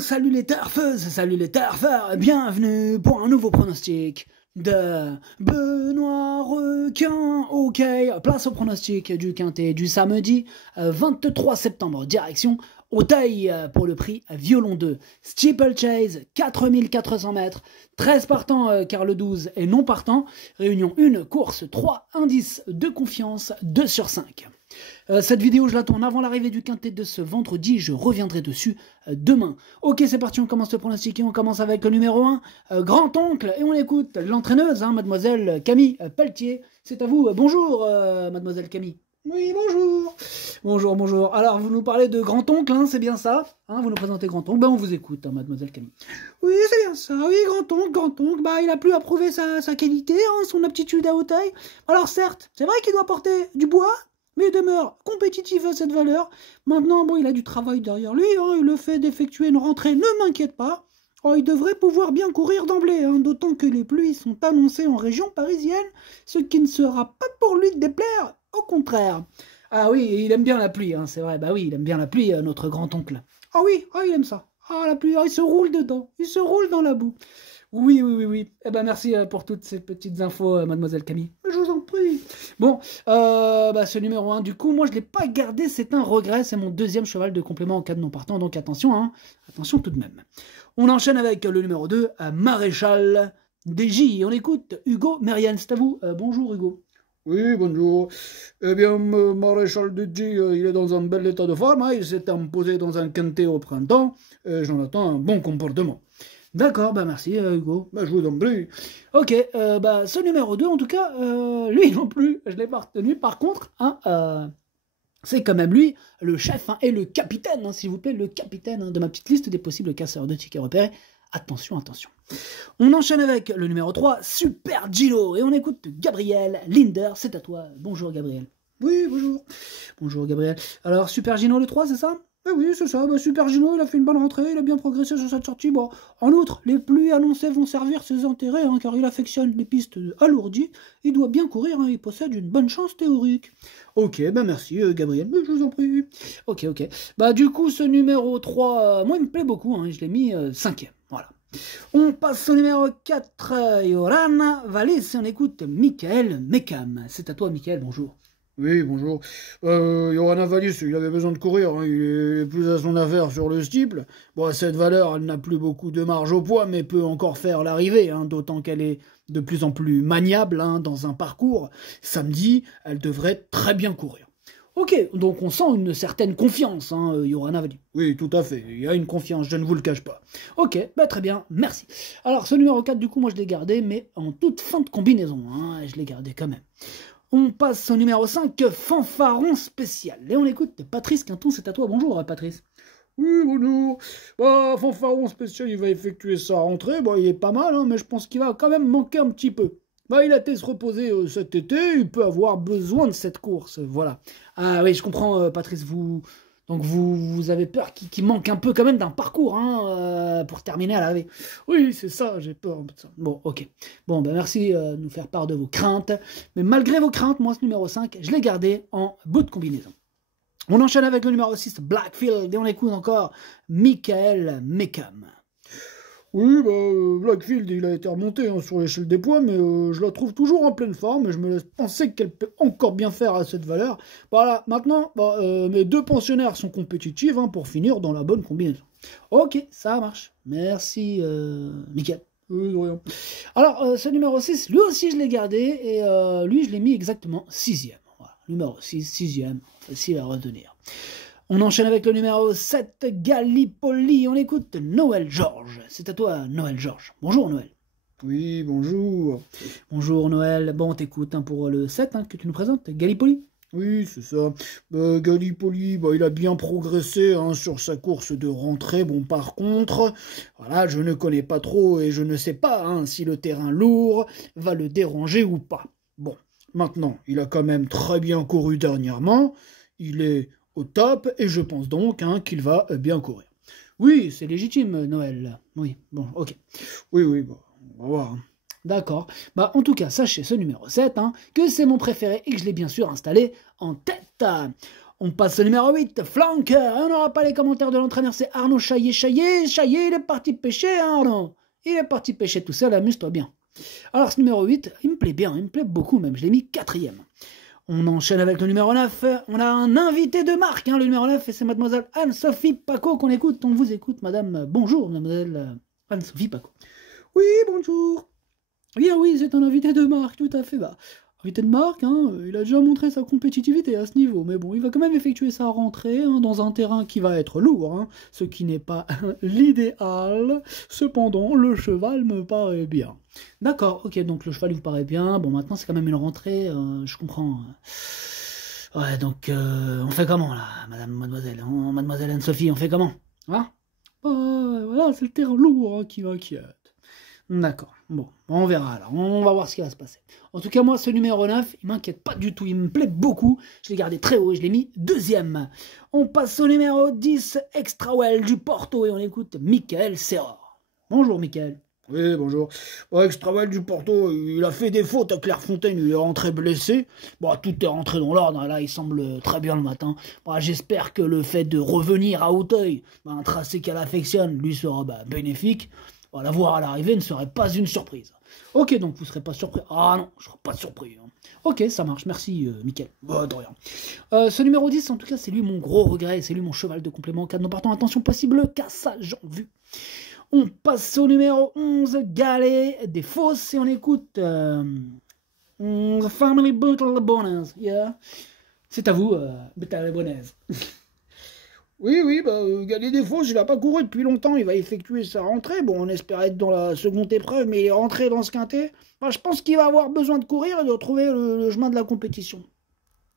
salut les turfeuses, salut les turfeurs, bienvenue pour un nouveau pronostic de Benoît Requin. Ok, place au pronostic du quintet du samedi 23 septembre, direction Auteuil pour le prix Violon 2. Steeplechase, 4400 mètres, 13 partants car le 12 est non partant. Réunion 1, course 3, indice de confiance 2 sur 5. Cette vidéo, je la tourne avant l'arrivée du quintet de ce vendredi. Je reviendrai dessus demain. Ok, c'est parti, on commence le pronostic et on commence avec le numéro 1, Grand-Oncle. Et on écoute l'entraîneuse, mademoiselle Camille Pelletier. C'est à vous. Bonjour, mademoiselle Camille. Oui, bonjour. Bonjour, bonjour. Alors, vous nous parlez de Grand-Oncle, c'est bien ça, vous nous présentez Grand-Oncle. Ben, on vous écoute, mademoiselle Camille. Oui, c'est bien ça. Oui, Grand-Oncle, il a plus à prouver sa qualité, son aptitude à Auteuil. Alors, certes, c'est vrai qu'il doit porter du bois, mais il demeure compétitif à cette valeur. Maintenant, il a du travail derrière lui, le fait d'effectuer une rentrée ne m'inquiète pas. Il devrait pouvoir bien courir d'emblée, d'autant que les pluies sont annoncées en région parisienne, ce qui ne sera pas pour lui de déplaire, au contraire. Ah oui, il aime bien la pluie, c'est vrai, bah oui, il aime bien la pluie, notre grand-oncle. Ah oui, il aime ça. La pluie, il se roule dedans, il se roule dans la boue. Oui. Eh ben merci pour toutes ces petites infos, mademoiselle Camille. Je vous en prie. Bon, ce numéro 1, du coup, moi je ne l'ai pas gardé, c'est un regret, c'est mon deuxième cheval de complément en cas de non partant, donc attention, attention tout de même. On enchaîne avec le numéro 2, Maréchal des J. On écoute Hugo Mérienne, c'est à vous. Bonjour Hugo. Oui, bonjour. Eh bien, Maréchal de J, il est dans un bel état de forme, il s'est imposé dans un quintet au printemps, et j'en attends un bon comportement. D'accord, merci Hugo. Je vous en prie. Ok, ce numéro 2, en tout cas, lui non plus, je ne l'ai pas retenu. Par contre, c'est quand même lui, le chef et le capitaine, s'il vous plaît, le capitaine de ma petite liste des possibles casseurs de tickets repérés. Attention, attention. On enchaîne avec le numéro 3, Super Gino, et on écoute Gabriel Linder, c'est à toi. Bonjour Gabriel. Oui, bonjour. Bonjour Gabriel. Alors, Super Gino le 3, c'est ça ? Oui, c'est ça. Super Gino, il a fait une bonne rentrée, il a bien progressé sur cette sortie. En outre, les pluies annoncées vont servir ses intérêts, car il affectionne les pistes alourdies. Il doit bien courir, il possède une bonne chance théorique. Ok, merci Gabriel, je vous en prie. Ok. Du coup, ce numéro 3, moi, il me plaît beaucoup, je l'ai mis 5e. Voilà. On passe au numéro 4, Yoran Vallis, et on écoute Michael Mekam. C'est à toi, Michael, bonjour. Oui, bonjour. Yoran Vallis, il avait besoin de courir, il est plus à son affaire sur le steeple. À cette valeur, elle n'a plus beaucoup de marge au poids, mais peut encore faire l'arrivée, d'autant qu'elle est de plus en plus maniable dans un parcours. Samedi, elle devrait très bien courir. Ok, donc on sent une certaine confiance, Yoran Vallis. Oui, tout à fait, il y a une confiance, je ne vous le cache pas. Ok, très bien, merci. Alors, ce numéro 4, du coup, moi je l'ai gardé, mais en toute fin de combinaison, je l'ai gardé quand même. On passe au numéro 5, Fanfaron spécial. Et on écoute Patrice Quinton, c'est à toi. Bonjour Patrice. Oui, bonjour. Fanfaron spécial, il va effectuer sa rentrée. Il est pas mal, mais je pense qu'il va quand même manquer un petit peu. Il a été se reposer cet été, il peut avoir besoin de cette course, voilà. Ah oui, je comprends Patrice, donc vous avez peur qu'il manque un peu quand même d'un parcours pour terminer à l'arrivée. Oui, c'est ça, j'ai peur de ça. Bon, ok. Bon, merci de nous faire part de vos craintes. Mais malgré vos craintes, moi, ce numéro 5, je l'ai gardé en bout de combinaison. On enchaîne avec le numéro 6, Blackfield, et on écoute encore Michael Mekam. Oui, Blackfield, il a été remonté sur l'échelle des poids, mais je la trouve toujours en pleine forme, et je me laisse penser qu'elle peut encore bien faire à cette valeur. Voilà, maintenant, mes deux pensionnaires sont compétitifs pour finir dans la bonne combinaison. Ok, ça marche. Merci, Mickaël. Oui, rien. Alors, ce numéro 6, lui aussi, je l'ai gardé, et lui, je l'ai mis exactement 6e. Voilà, numéro 6, 6e, facile à retenir. On enchaîne avec le numéro 7, Gallipoli. On écoute Noël Georges. C'est à toi, Noël Georges. Bonjour, Noël. Oui, bonjour. Bonjour, Noël. Bon, on t'écoute pour le 7 que tu nous présentes, Gallipoli. Oui, c'est ça. Gallipoli, il a bien progressé sur sa course de rentrée. Par contre, voilà, je ne connais pas trop et je ne sais pas si le terrain lourd va le déranger ou pas. Bon, maintenant, il a quand même très bien couru dernièrement. Il est au top, et je pense donc qu'il va bien courir. Oui, c'est légitime, Noël. Oui, bon, ok. Oui, on va voir. D'accord. En tout cas, sachez, ce numéro 7, que c'est mon préféré et que je l'ai bien sûr installé en tête. On passe au numéro 8, flanqueur. On n'aura pas les commentaires de l'entraîneur, c'est Arnaud Chaillet. Chaillet, il est parti pêcher, hein, Arnaud. Il est parti pêcher tout seul, amuse-toi bien. Alors ce numéro 8, il me plaît bien, il me plaît beaucoup même, je l'ai mis 4e. On enchaîne avec le numéro 9, on a un invité de marque, hein, le numéro 9, et c'est mademoiselle Anne-Sophie Paco qu'on écoute, on vous écoute, madame, bonjour, mademoiselle Anne-Sophie Paco. Oui, bonjour. Bien oui, c'est un invité de marque, tout à fait, bah, invité de marque, hein, il a déjà montré sa compétitivité à ce niveau, mais bon, il va quand même effectuer sa rentrée hein, dans un terrain qui va être lourd, hein, ce qui n'est pas l'idéal, cependant, le cheval me paraît bien. D'accord, ok, donc le cheval vous paraît bien. Bon, maintenant c'est quand même une rentrée, je comprends. Ouais, donc on fait comment là, mademoiselle mademoiselle Anne-Sophie, on fait comment hein voilà, c'est le terrain lourd hein, qui m'inquiète. D'accord, bon, on verra alors, on va voir ce qui va se passer. En tout cas, moi, ce numéro 9, il m'inquiète pas du tout, il me plaît beaucoup. Je l'ai gardé très haut et je l'ai mis 2e. On passe au numéro 10, Extrawell du Porto, et on écoute Michael Serra. Bonjour, Michael. Oui, bonjour. Bon, Extrawell du Porto, il a fait des fautes à Clairefontaine, il est rentré blessé. Bon, tout est rentré dans l'ordre, là, il semble très bien le matin. Bon, j'espère que le fait de revenir à Hauteuil, un tracé qu'elle affectionne, lui sera bénéfique. Bon, la voir à l'arrivée ne serait pas une surprise. Ok, donc vous ne serez pas surpris. Ah non, je ne serai pas surpris. Hein. Ok, ça marche, merci Mickaël. De rien. Ce numéro 10, en tout cas, c'est lui mon gros regret, c'est lui mon cheval de complément. En cas de non partant, attention possible, cassage en vue. On passe au numéro 11, Galet des Fosses, et on écoute The Family Battle Bonus. Yeah. C'est à vous, Battle Bonus. Oui, Galet des Fosses, il n'a pas couru depuis longtemps, il va effectuer sa rentrée. Bon, on espère être dans la seconde épreuve, mais il est rentré dans ce quintet. Je pense qu'il va avoir besoin de courir et de retrouver le chemin de la compétition.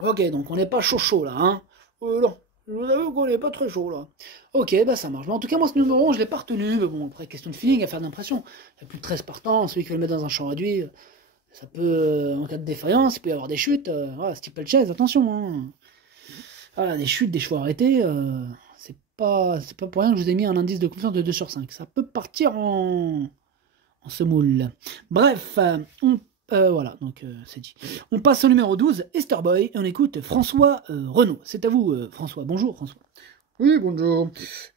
Ok, donc on n'est pas chaud là, hein. Non. Je vous avoue qu'on n'est pas très chaud là. Ok, ça marche. Mais en tout cas, moi, ce numéro 11, je l'ai pas retenu. Mais bon, après, question de feeling, à faire d'impression. Il y a plus de 13 partants. Celui qui veut le mettre dans un champ réduit, ça peut, en cas de défaillance, il peut y avoir des chutes. Voilà, steeplechase, attention. Hein. Voilà, des chutes, des chevaux arrêtés. C'est pas pour rien que je vous ai mis un indice de confiance de 2 sur 5. Ça peut partir en semoule. Bref, voilà, donc c'est dit. On passe au numéro 12, Esther Boy, et on écoute François Renaud. C'est à vous, François. Bonjour, François. Oui, bonjour.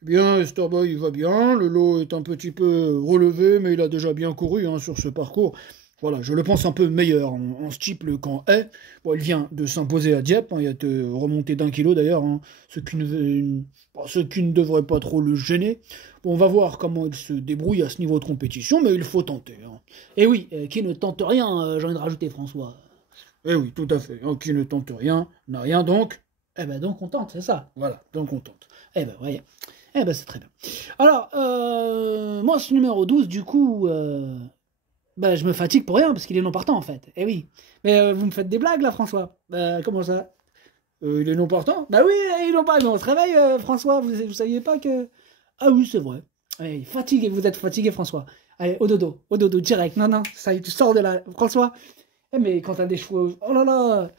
Bien, Esther Boy, il va bien. Le lot est un petit peu relevé, mais il a déjà bien couru hein, sur ce parcours. Voilà, je le pense un peu meilleur en steeple qu'en haie. Bon, il vient de s'imposer à Dieppe, hein, il a été remonté d'1 kilo d'ailleurs, hein, ce qui ne devrait pas trop le gêner. Bon, on va voir comment il se débrouille à ce niveau de compétition, mais il faut tenter. Hein. Et oui, qui ne tente rien, j'ai envie de rajouter François. Eh oui, tout à fait. Qui ne tente rien, n'a rien donc. Donc on tente, c'est ça. Voilà, donc on tente. Voyez. C'est très bien. Alors, moi, ce numéro 12, du coup... je me fatigue pour rien, parce qu'il est non partant, en fait. Eh oui. Mais vous me faites des blagues, là, François. Comment ça il est non partant oui, il est non partant. Mais on se réveille, François. Vous saviez pas que... Ah oui, c'est vrai. Allez, fatigué, vous êtes fatigué, François. Allez, au dodo, direct. Non, ça y est, tu sors de là. François. Mais quand t'as des chevaux... Oh là là.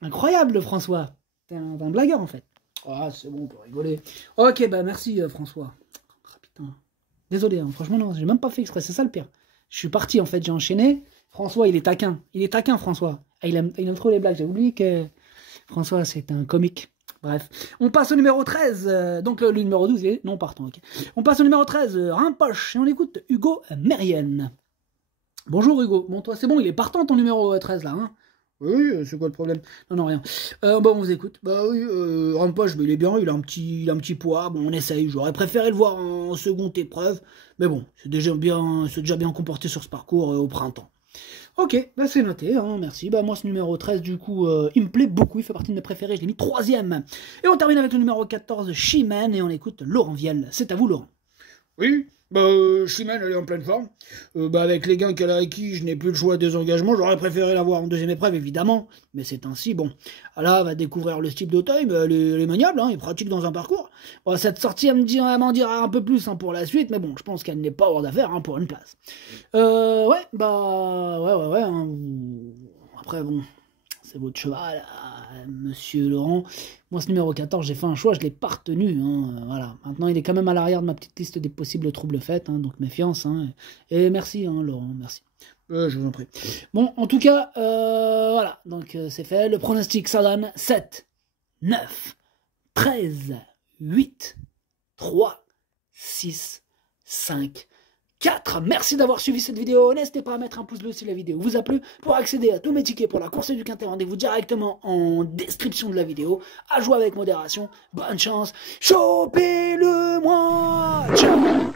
Incroyable, François. T'es un blagueur, en fait. Ah, c'est bon, pour rigoler. Ok, merci, François. Ah, putain. Désolé, hein, franchement, non, j'ai même pas fait exprès. C'est ça, le pire. Je suis parti, en fait, j'ai enchaîné. François, il est taquin. François. Il aime trop les blagues. J'ai oublié que François, c'est un comique. Bref. On passe au numéro 13. Donc, le numéro 12 est non partant. Okay. On passe au numéro 13, Rimpoche. Et on écoute Hugo Mérienne. Bonjour, Hugo. Bon, toi, c'est bon, il est partant, ton numéro 13, là. Hein oui, c'est quoi le problème? Non, rien. On vous écoute. Oui, Rimpoche, il est bien, il a un petit poids. Bon, on essaye. J'aurais préféré le voir en seconde épreuve. Mais bon, c'est déjà bien comporté sur ce parcours au printemps. Ok, c'est noté, hein, merci. Moi, ce numéro 13, du coup, il me plaît beaucoup. Il fait partie de mes préférés. Je l'ai mis 3e. Et on termine avec le numéro 14, Chimène. Et on écoute Laurent Vielle. C'est à vous, Laurent. Oui. Chimène, elle est en pleine forme. Avec les gains qu'elle a acquis, je n'ai plus le choix des engagements. J'aurais préféré l'avoir en deuxième épreuve, évidemment. Mais c'est ainsi, bon. Là, elle va découvrir le style d'Auteuil. Elle est maniable, hein, elle est pratique dans un parcours. Bon, cette sortie, elle m'en dira un peu plus hein, pour la suite. Mais bon, je pense qu'elle n'est pas hors d'affaire hein, pour une place. Ouais. Hein. Après, bon, c'est votre cheval, monsieur Laurent. Moi, ce numéro 14, j'ai fait un choix, je ne l'ai pas retenu. Hein, voilà. Maintenant, il est quand même à l'arrière de ma petite liste des possibles troubles faits, hein, donc méfiance. Hein, et merci, hein, Laurent, merci. Je vous en prie. Bon, en tout cas, voilà, donc c'est fait. Le pronostic, ça donne 7, 9, 13, 8, 3, 6, 5, 4. Merci d'avoir suivi cette vidéo. N'hésitez pas à mettre un pouce bleu si la vidéo vous a plu. Pour accéder à tous mes tickets pour la course du Quintet, rendez-vous directement en description de la vidéo. À jouer avec modération. Bonne chance. Chopez-le-moi. Ciao.